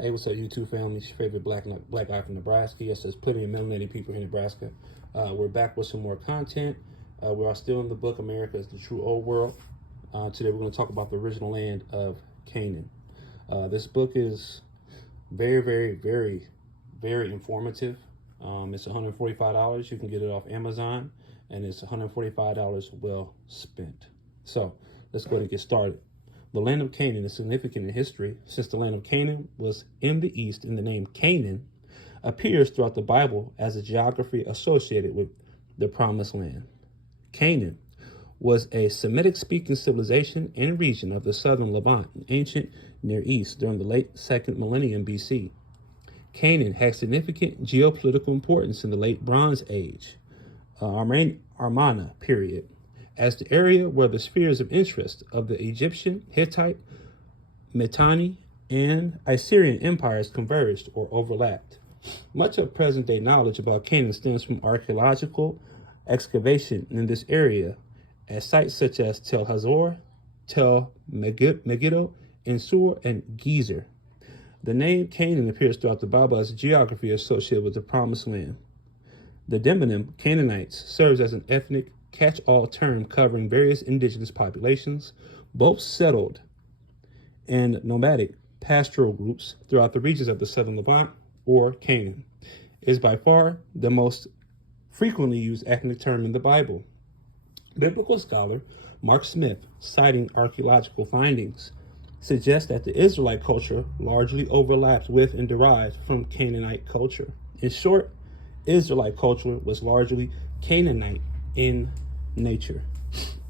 Hey, what's up, YouTube family? It's your favorite black guy from Nebraska. Yes, there's plenty of melanated people here in Nebraska. We're back with some more content. We are still in the book America is the True Old World. Today we're going to talk about the original land of Canaan. This book is very, very, very, very informative. It's $145. You can get it off Amazon, and it's $145 well spent. So let's go ahead and get started. The land of Canaan is significant in history, since the land of Canaan was in the east, and the name Canaan appears throughout the Bible as a geography associated with the Promised Land. Canaan was a Semitic-speaking civilization and region of the southern Levant, ancient Near East, during the late 2nd millennium BC. Canaan had significant geopolitical importance in the late Bronze Age, Armana period, as the area where the spheres of interest of the Egyptian, Hittite, Mitanni, and Assyrian empires converged or overlapped. Much of present-day knowledge about Canaan stems from archaeological excavation in this area at sites such as Tel Hazor, Tel Megiddo, and Sur and Gezer. The name Canaan appears throughout the Bible as a geography associated with the Promised Land. The demonym Canaanites serves as an ethnic catch-all term covering various indigenous populations, both settled and nomadic pastoral groups throughout the regions of the southern Levant or Canaan. It is by far the most frequently used ethnic term in the Bible. Biblical scholar Mark Smith, citing archaeological findings, suggests that the Israelite culture largely overlaps with and derived from Canaanite culture. In short, Israelite culture was largely Canaanite in nature.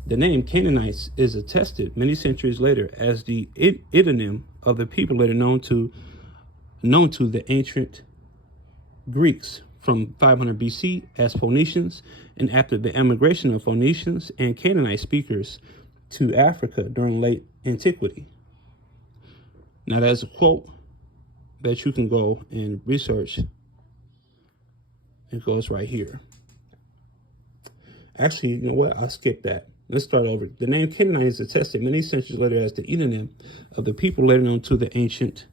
The name Canaanites is attested many centuries later as the idonym of the people later known to the ancient Greeks from 500 BC as Phoenicians, and after the emigration of Phoenicians and Canaanite speakers to Africa during late antiquity. Now, that's a quote that you can go and research. It goes right here. Actually, you know what? I skipped that. Let's start over. The name Canaan is attested many centuries later as the idonym of the people later known to the ancient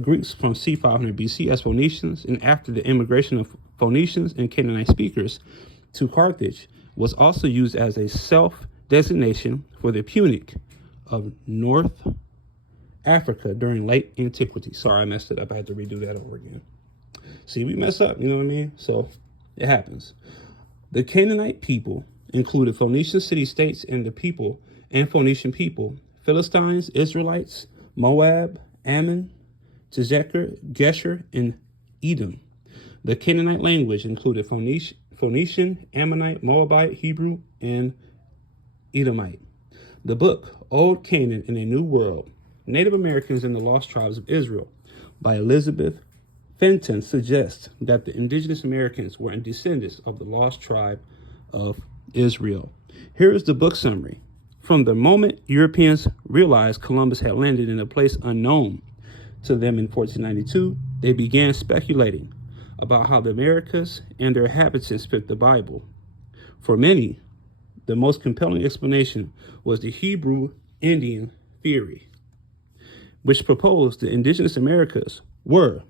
Greeks from c. 500 BC as Phoenicians, and after the immigration of Phoenicians and Canaanite speakers to Carthage, was also used as a self-designation for the Punic of North Africa during late antiquity. Sorry, I messed it up. I had to redo that over again. See, we mess up, you know what I mean? So it happens. The Canaanite people included Phoenician city-states and Phoenician people, Philistines, Israelites, Moab, Ammon, Tezeker, Gesher, and Edom. The Canaanite language included Phoenician, Ammonite, Moabite, Hebrew, and Edomite. The book, Old Canaan in a New World, Native Americans and the Lost Tribes of Israel, by Elizabeth Fenton, suggests that the indigenous Americans were descendants of the lost tribe of Israel. Here is the book summary. From the moment Europeans realized Columbus had landed in a place unknown to them in 1492, they began speculating about how the Americas and their inhabitants fit the Bible. For many, the most compelling explanation was the Hebrew Indian theory, which proposed the indigenous Americas were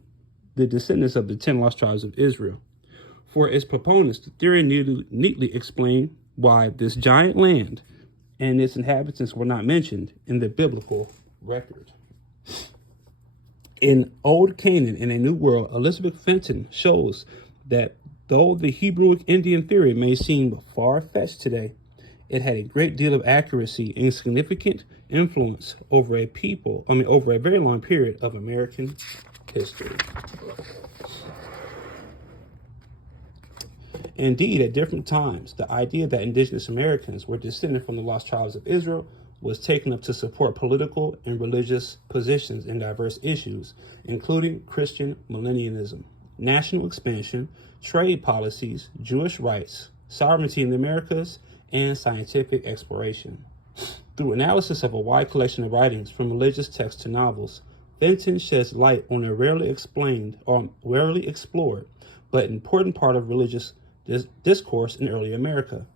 the descendants of the 10 lost tribes of Israel. For its proponents, the theory neatly explained why this giant land and its inhabitants were not mentioned in the biblical record. In Old Canaan in a New World, Elizabeth Fenton shows that though the Hebrew Indian theory may seem far-fetched today, it had a great deal of accuracy and significant influence over a very long period of American history. Indeed, at different times, the idea that indigenous Americans were descended from the lost tribes of Israel was taken up to support political and religious positions in diverse issues, including Christian millennialism, national expansion, trade policies, Jewish rights, sovereignty in the Americas, and scientific exploration. Through analysis of a wide collection of writings, from religious texts to novels, Fenton sheds light on a rarely explained or rarely explored, but important part of religious discourse in early America.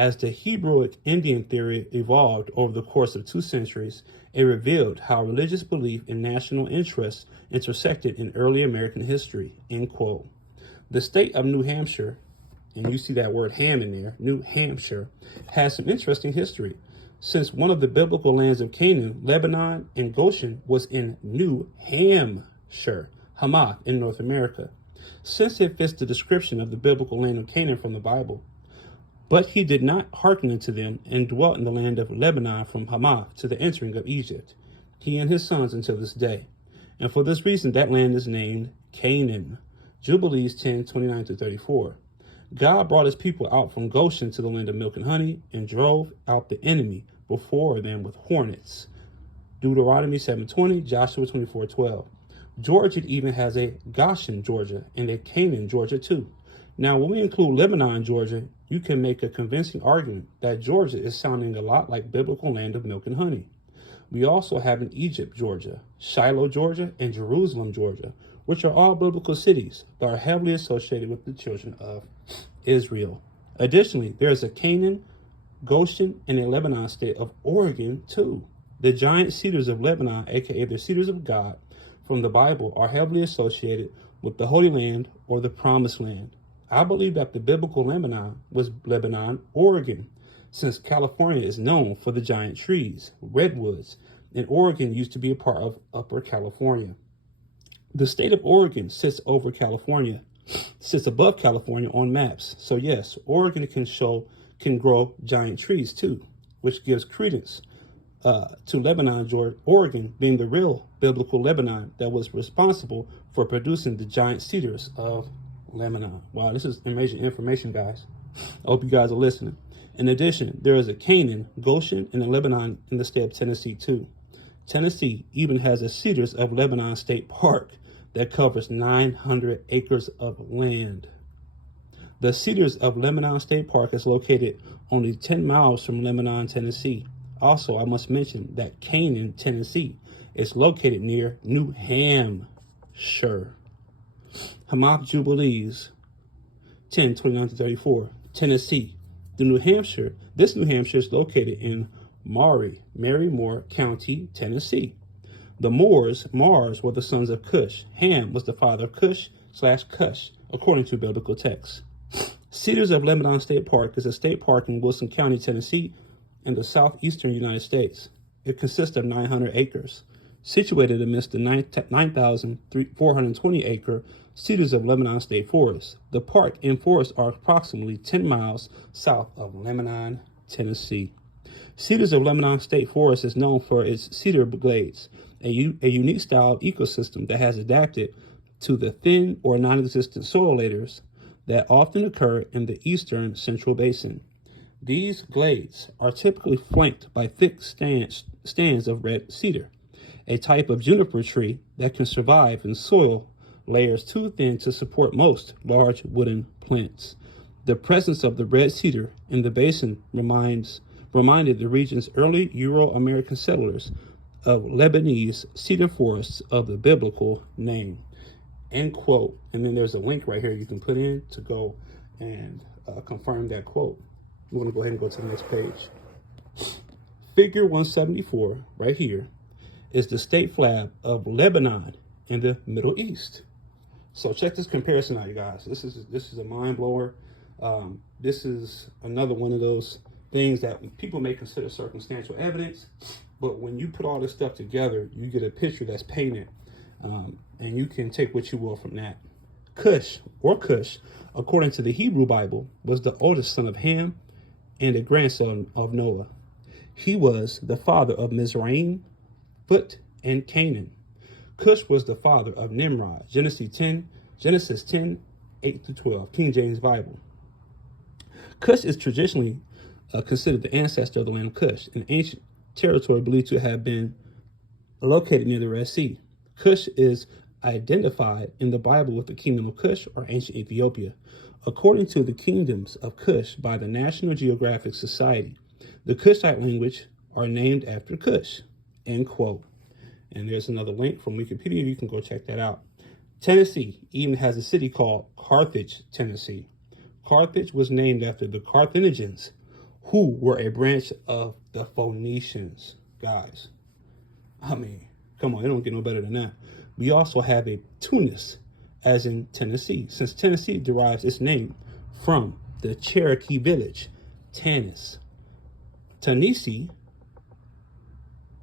As the Hebrewic Indian theory evolved over the course of 2 centuries, it revealed how religious belief and national interests intersected in early American history, end quote. The state of New Hampshire, and you see that word ham in there, New Hampshire, has some interesting history. Since one of the biblical lands of Canaan, Lebanon, and Goshen was in New Hampshire, Hamath in North America, since it fits the description of the biblical land of Canaan from the Bible. But he did not hearken unto them, and dwelt in the land of Lebanon from Hamath to the entering of Egypt, he and his sons until this day. And for this reason that land is named Canaan. Jubilees 10:29-34. God brought his people out from Goshen to the land of milk and honey, and drove out the enemy before them with hornets. Deuteronomy 7:20, Joshua 24:12. Georgia even has a Goshen, Georgia, and a Canaan, Georgia too. Now, when we include Lebanon, Georgia, you can make a convincing argument that Georgia is sounding a lot like biblical land of milk and honey. We also have in Egypt, Georgia, Shiloh, Georgia, and Jerusalem, Georgia, which are all biblical cities that are heavily associated with the children of Israel. Additionally, there is a Canaan, Goshen, and a Lebanon state of Oregon, too. The giant cedars of Lebanon, a.k.a. the cedars of God, from the Bible are heavily associated with the Holy Land or the Promised Land. I believe that the biblical Lebanon was Lebanon, Oregon, since California is known for the giant trees, redwoods, and Oregon used to be a part of Upper California. The state of Oregon sits above California on maps. So yes, Oregon can grow giant trees too, which gives credence to Lebanon, Oregon being the real biblical Lebanon that was responsible for producing the giant cedars of Lebanon. Wow, this is amazing information, guys. I hope you guys are listening. In addition, there is a Canaan, Goshen, and a Lebanon in the state of Tennessee too. Tennessee even has a Cedars of Lebanon State Park that covers 900 acres of land. The Cedars of Lebanon State Park is located only 10 miles from Lebanon, Tennessee. Also, I must mention that Canaan, Tennessee is located near New Hampshire. Hamath Jubilees 10:29-34, Tennessee. This New Hampshire is located in Marymoor County, Tennessee. The Mars were the sons of Cush. Ham was the father of Cush/Cush, according to biblical texts. Cedars of Lebanon State Park is a state park in Wilson County, Tennessee, in the southeastern United States. It consists of 900 acres, situated amidst the 9,420 acre Cedars of Lebanon State Forest. The park and forest are approximately 10 miles south of Lebanon, Tennessee. Cedars of Lebanon State Forest is known for its cedar glades, a unique style of ecosystem that has adapted to the thin or non-existent soil layers that often occur in the eastern central basin. These glades are typically flanked by thick stands of red cedar, a type of juniper tree that can survive in soil layers too thin to support most large wooden plants. The presence of the red cedar in the basin reminded the region's early Euro-American settlers of Lebanese cedar forests of the biblical name. End quote. And then there's a link right here you can put in to go and confirm that quote. We're going to go ahead and go to the next page. Figure 174 right here is the state flag of Lebanon in the Middle East. So check this comparison out, you guys. This is a mind blower. This is another one of those things that people may consider circumstantial evidence, but when you put all this stuff together, you get a picture that's painted, and you can take what you will from that. Cush, according to the Hebrew Bible, was the oldest son of Ham and a grandson of Noah. He was the father of Mizraim, Phut, and Canaan. Cush was the father of Nimrod. Genesis 10, 8-12, King James Bible. Cush is traditionally considered the ancestor of the land of Cush, an ancient territory believed to have been located near the Red Sea. Cush is identified in the Bible with the kingdom of Cush or ancient Ethiopia. According to the kingdoms of Cush by the National Geographic Society, the Cushite language are named after Cush, end quote. And there's another link from Wikipedia. You can go check that out. Tennessee even has a city called Carthage, Tennessee. Carthage was named after the Carthaginians, who were a branch of the Phoenicians, guys. I mean, come on, it don't get no better than that. We also have a Tunis, as in Tennessee, since Tennessee derives its name from the Cherokee village, Tanis. Tennessee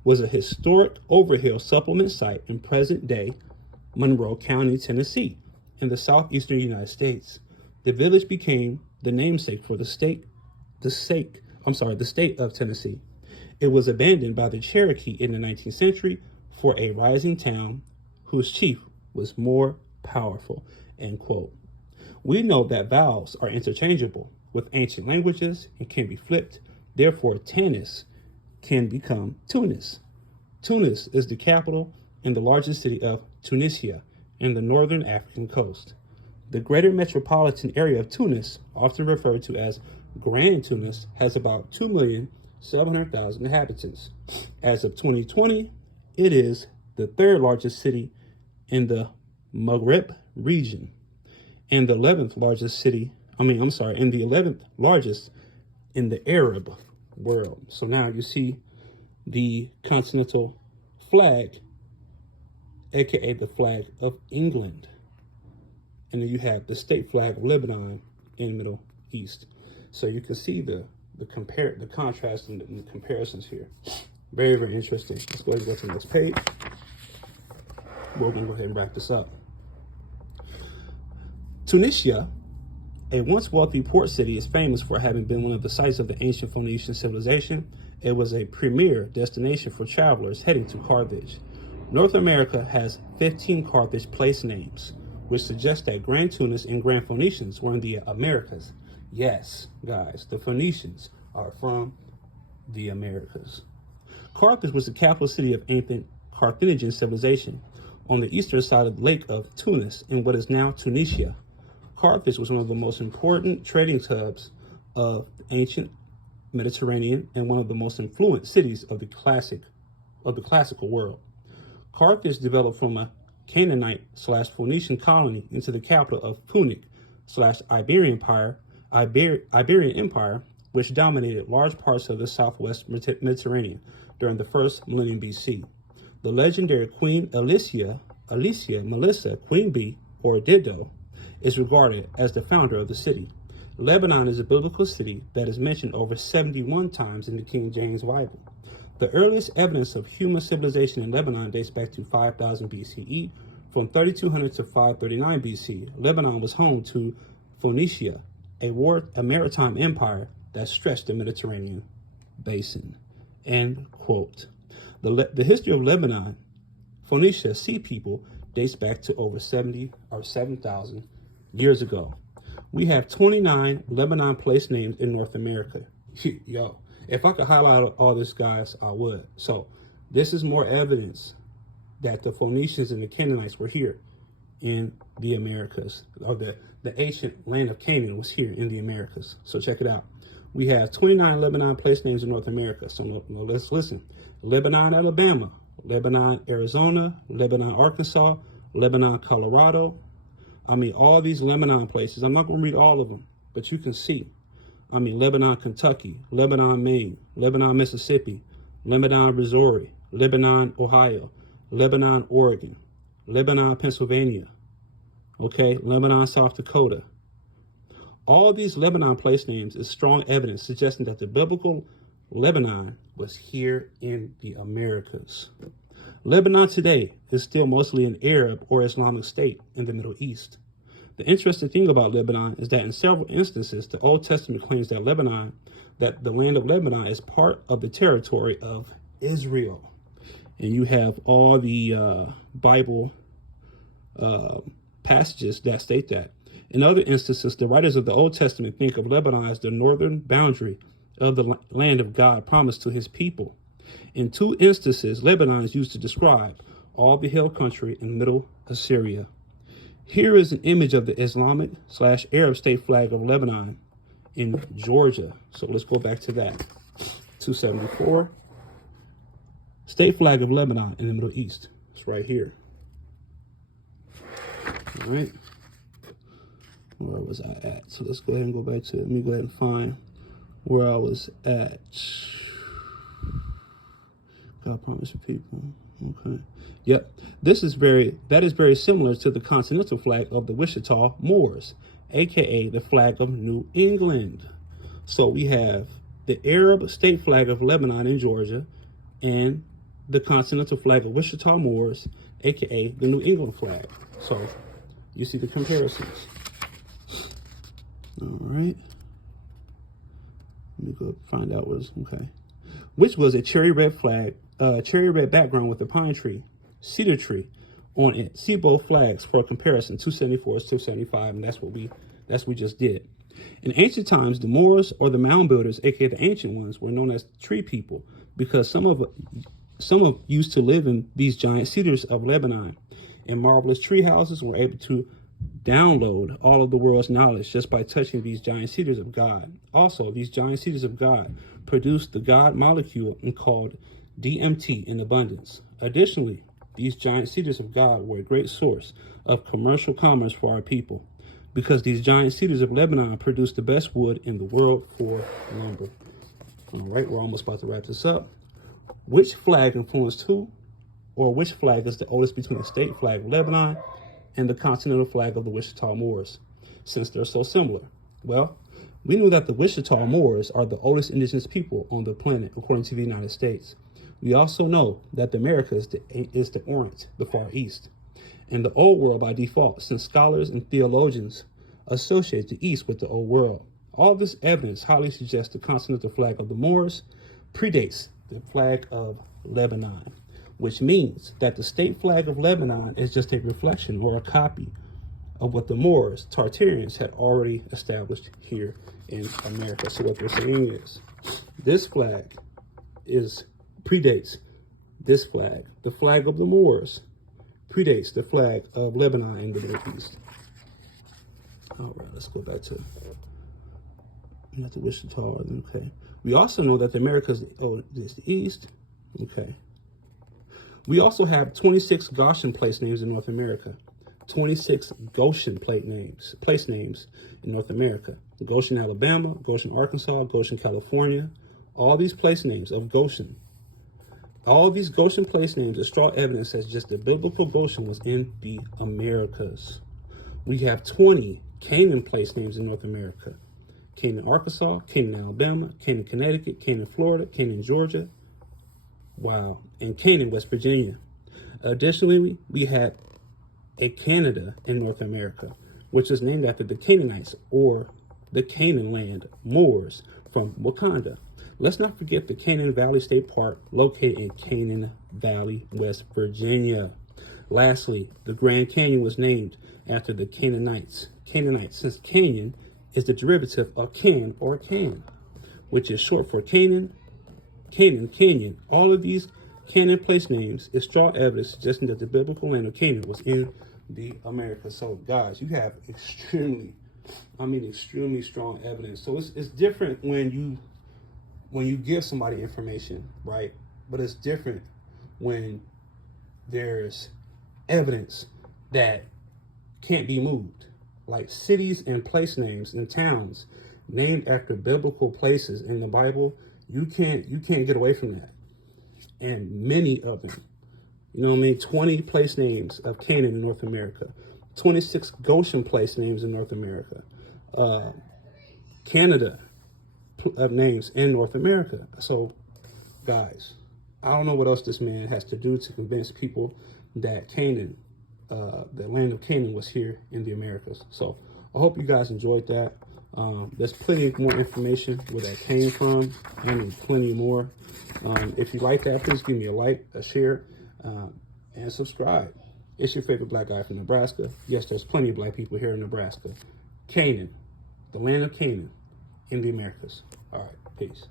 was a historic overhill supplement site in present-day Monroe County, Tennessee, in the southeastern United States. The village became the namesake for the state of Tennessee. It was abandoned by the Cherokee in the 19th century for a rising town whose chief was more powerful, end quote. We know that vowels are interchangeable with ancient languages and can be flipped. Therefore, Tanis can become Tunis. Tunis is the capital and the largest city of Tunisia in the northern African coast. The greater metropolitan area of Tunis, often referred to as Grand Tunis, has about 2,700,000 inhabitants. As of 2020, it is the third largest city in the Maghreb region and the 11th largest in the Arab world. So now you see the continental flag, A.K.A. the flag of England. And then you have the state flag of Lebanon in the Middle East. So you can see the contrast and the comparisons here. Very, very interesting. Let's go ahead and go to the next page. We're going to go ahead and wrap this up. Tunisia, a once wealthy port city, is famous for having been one of the sites of the ancient Phoenician civilization. It was a premier destination for travelers heading to Carthage. North America has 15 Carthage place names, which suggests that Grand Tunis and Grand Phoenicians were in the Americas. Yes, guys, the Phoenicians are from the Americas. Carthage was the capital city of ancient Carthaginian civilization on the eastern side of the Lake of Tunis in what is now Tunisia. Carthage was one of the most important trading hubs of the ancient Mediterranean and one of the most influential cities of the classical world. Carthage developed from a Canaanite/Phoenician colony into the capital of Punic/Iberian Empire, which dominated large parts of the southwest Mediterranean during the first millennium BC. The legendary Queen Melissa, Queen Bee, or Dido, is regarded as the founder of the city. Lebanon is a biblical city that is mentioned over 71 times in the King James Bible. The earliest evidence of human civilization in Lebanon dates back to 5000 BCE. From 3200 to 539 BC, Lebanon was home to Phoenicia, a maritime empire that stretched the Mediterranean basin. End quote. The history of Lebanon, Phoenicia sea people, dates back to over 7,000 years ago. We have 29 Lebanon place names in North America. Yo, if I could highlight all this, guys, I would. So this is more evidence that the Phoenicians and the Canaanites were here in the Americas, or the ancient land of Canaan was here in the Americas. So check it out. We have 29 Lebanon place names in North America. So let's listen. Lebanon, Alabama, Lebanon, Arizona, Lebanon, Arkansas, Lebanon, Colorado. All these Lebanon places. I'm not going to read all of them, but you can see. Lebanon, Kentucky, Lebanon, Maine, Lebanon, Mississippi, Lebanon, Missouri, Lebanon, Ohio, Lebanon, Oregon, Lebanon, Pennsylvania, Lebanon, South Dakota. All these Lebanon place names is strong evidence suggesting that the biblical Lebanon was here in the Americas. Lebanon today is still mostly an Arab or Islamic state in the Middle East. The interesting thing about Lebanon is that in several instances, the Old Testament claims that the land of Lebanon is part of the territory of Israel. And you have all the Bible passages that state that. In other instances, the writers of the Old Testament think of Lebanon as the northern boundary of the land of God promised to his people. In two instances, Lebanon is used to describe all the hill country in Middle Assyria. Here is an image of the Islamic/Arab state flag of Lebanon in Georgia. So let's go back to that. 274. State flag of Lebanon in the Middle East. It's right here. All right. Where was I at? So let's go ahead and go back to it. Let me go ahead and find where I was at. God promised people. Okay. Yep. That is very similar to the continental flag of the Wichita Moors, A.K.A. the flag of New England. So we have the Arab state flag of Lebanon and Georgia, and the continental flag of Wichita Moors, A.K.A. the New England flag. So you see the comparisons. All right. Let me go find out what's okay. Which was a cherry red flag, cherry red background with a pine tree, cedar tree on it. See both flags for comparison. 274 is 275, and that's what we just did. In ancient times, the Moors, or the mound builders, aka the ancient ones, were known as tree people because some of used to live in these giant cedars of Lebanon. In marvelous tree houses, were able to download all of the world's knowledge just by touching these giant cedars of God. Also, these giant cedars of God produce the God molecule called DMT in abundance. Additionally, these giant cedars of God were a great source of commercial commerce for our people because these giant cedars of Lebanon produce the best wood in the world for lumber. All right, we're almost about to wrap this up. Which flag influenced who, or which flag is the oldest between the state flag of Lebanon and the continental flag of the Wichita Moors, since they're so similar? Well, we knew that the Wichita Moors are the oldest indigenous people on the planet, according to the United States. We also know that the Americas is the Orient, the Far East, and the Old World by default, since scholars and theologians associate the East with the Old World. All this evidence highly suggests the continental flag of the Moors predates the flag of Lebanon, which means that the state flag of Lebanon is just a reflection or a copy of what the Moors, Tartarians, had already established here in America. So what they're saying is, this flag predates this flag. The flag of the Moors predates the flag of Lebanon in the Middle East. All right, let's go back to not the Wichita. Okay. We also know that the Americas, is the East. Okay. We also have 26 Goshen place names in North America. 26 Goshen place names in North America. Goshen, Alabama, Goshen, Arkansas, Goshen, California. All these place names of Goshen. All these Goshen place names are strong evidence that just the biblical Goshen was in the Americas. We have 20 Canaan place names in North America. Canaan, Arkansas, Canaan, Alabama, Canaan, Connecticut, Canaan, Florida, Canaan, Georgia. Wow. And Canaan, West Virginia. Additionally, we have a Canada in North America, which is named after the Canaanites, or the Canaan land Moors from Wakanda. Let's not forget the Canaan Valley State Park, located in Canaan Valley, West Virginia. Lastly, the Grand Canyon was named after the Canaanites, since Canyon is the derivative of can or can, which is short for Canaan, Canyon. All of these Canaan place names is strong evidence suggesting that the biblical land of Canaan was in the Americas. So guys, you have extremely strong evidence. So it's different when you give somebody information, right? But it's different when there's evidence that can't be moved, like cities and place names and towns named after biblical places in the Bible. You can't get away from that. And many of them, 20 place names of Canaan in North America, 26 Goshen place names in North America, Canada of names in North America. So guys, I don't know what else this man has to do to convince people that Canaan, the land of Canaan, was here in the Americas. So I hope you guys enjoyed that. There's plenty more information where that came from, and plenty more. If you like that, please give me a like, a share, and subscribe. It's your favorite black guy from Nebraska. Yes, there's plenty of black people here in Nebraska. Canaan, the land of Canaan in the Americas. All right, peace.